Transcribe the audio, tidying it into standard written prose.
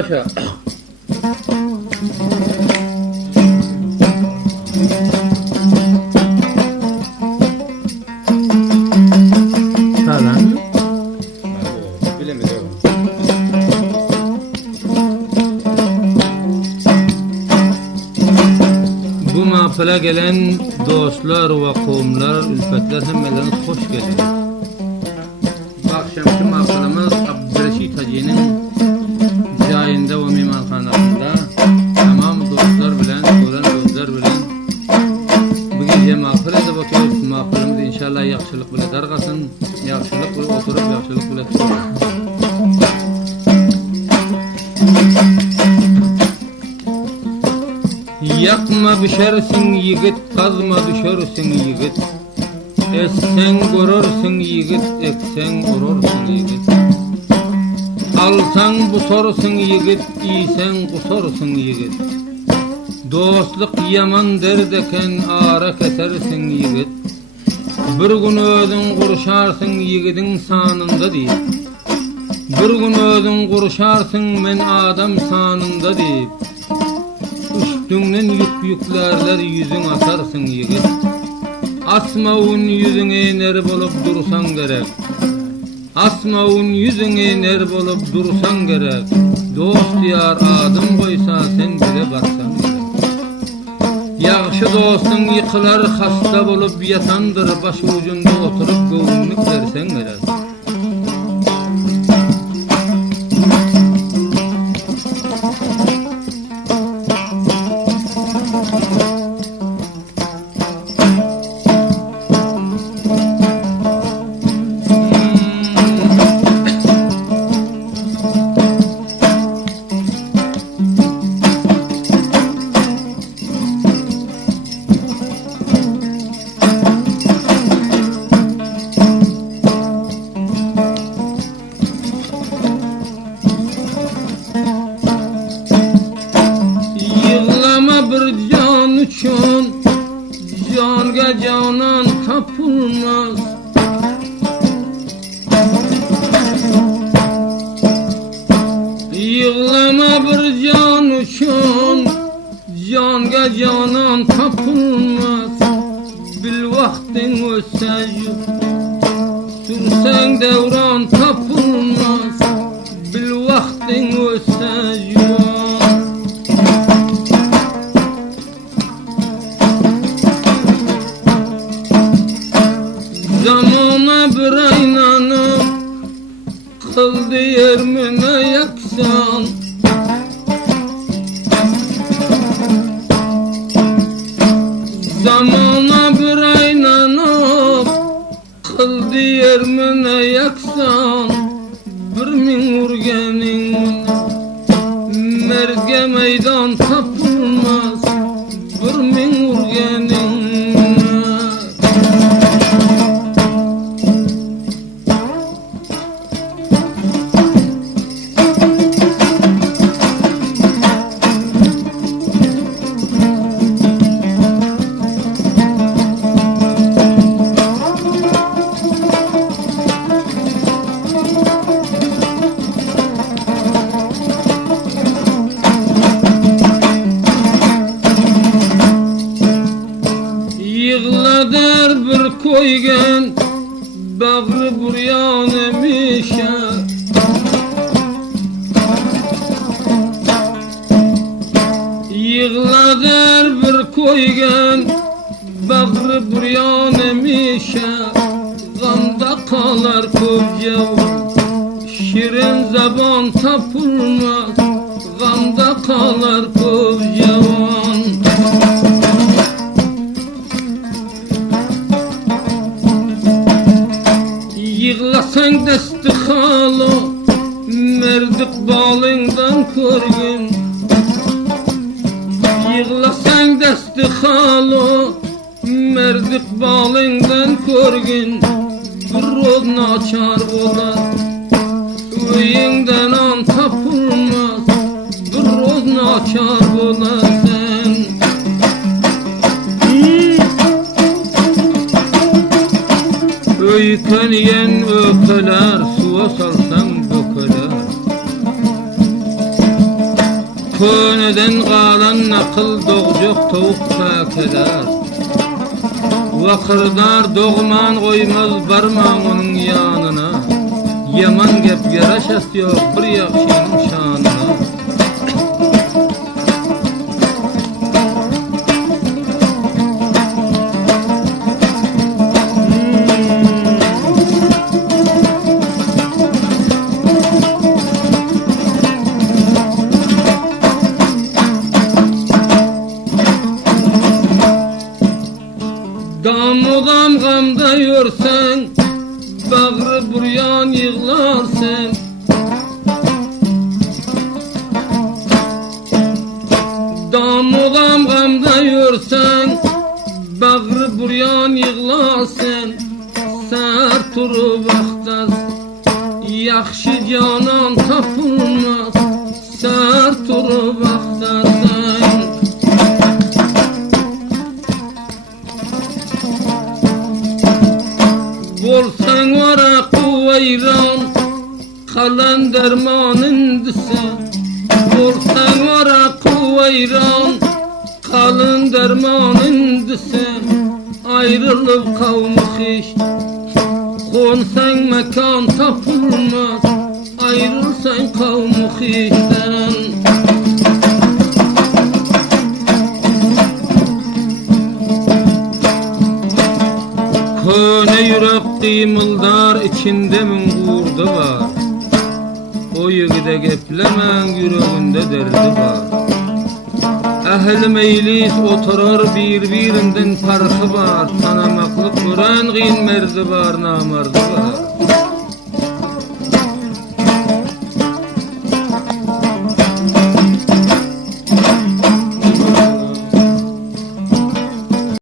Yaşa. Falan. Bilemedim. Bu mahfile gelen dostlar ve kavimler, ülfetler hemmeleriniz hoş geldiniz. Bu akşamki mahfilimiz Abdülreşit Hacı'nın cayında ve mimarhanasında tamam dostlar bilen, gören gözler bilen bu gece mahfil edip oturuyoruz. Mahfilimiz inşallah yaxşılık bile dargasın, yaxşılık bile oturup, yaxşılık bile tutuyor. Yakma düşersin yigit, kazma düşersin yigit. Essen görürsün yigit, eksen urursun yigit. Alsan bu sorsun yigit, iyisen kusorsun yigit. Dostluk yaman derdeken ara kesersin yigit. Bir gün özün kurşarsın yigidin sanında deyip. Bir gün özün kurşarsın men adam sanında deyip. Üstünden yüklerler yüzün asarsın yigit. Asmavun yüzüne ner bolup dursan gerek. Asmavun yüzüne ner bolup dursan gerek. Dost diyar adım koysa sen bile barsan gerek. Yaxşı dostun yıkılar hasta bolup yatandır. Başı ucunda oturup göğünlük versen gerek. Canga canan tapılmaz. Yığlama bir can üçün, canga canan tapılmaz. Bil vaktin ötse yok, sürsen devran tapılmaz. Bil vaktin ötse yok. Zamana bir aynanım kıldı yermine yaksan. Zamana bir aynanım kıldı yermine yaksan. Bir min urgenin merge meydan tapılmaz. Bir min urgenin yığladır bir koygan bağrı buryan emişe. Yığladır bir koygan bağrı buryan emişe. Gamda kalar kövcev şirin zaban tapılmaz. Gamda kalar kövcevan. Yığlasan desti halı merdik balından körgün. Yığlasan desti halı merdik balından körgün. Bir roz naçar olar öyinden an tapılmaz. Bir roz naçar olar sen. Öykönyen ököler, suya salsan dököler. Köneden qalan naqıl doğjok tavuk päkeler. Vakırdar doğman koymaz barmağın onun yanına. Yaman gep yaraşas yok bir yakşının şanına. Damodam gamda yorsan, bağrı buryan yığlarsan. Damodam gamda yorsan, bağrı buryan yığlarsan. Sar turu vaxtaz, yaxşı canan tapılmaz. Sar turu vaxtazdan. Bolsan varaqı vayran, qalan dermanındısan. Bolsan varaqı vayran, qalan dermanındısan. Ayrılıp kavmu hiç, konsan mekan tapılmaz. Ayrılsan kavmu hiçten. Köne yürek kıymıldar içinde min gurdu var. O yigide geplemen yüreğinde derdi var. Ehl meylis oturur birbirinden farkı var. Tanamaklık gören gyn merdi var, namardı var.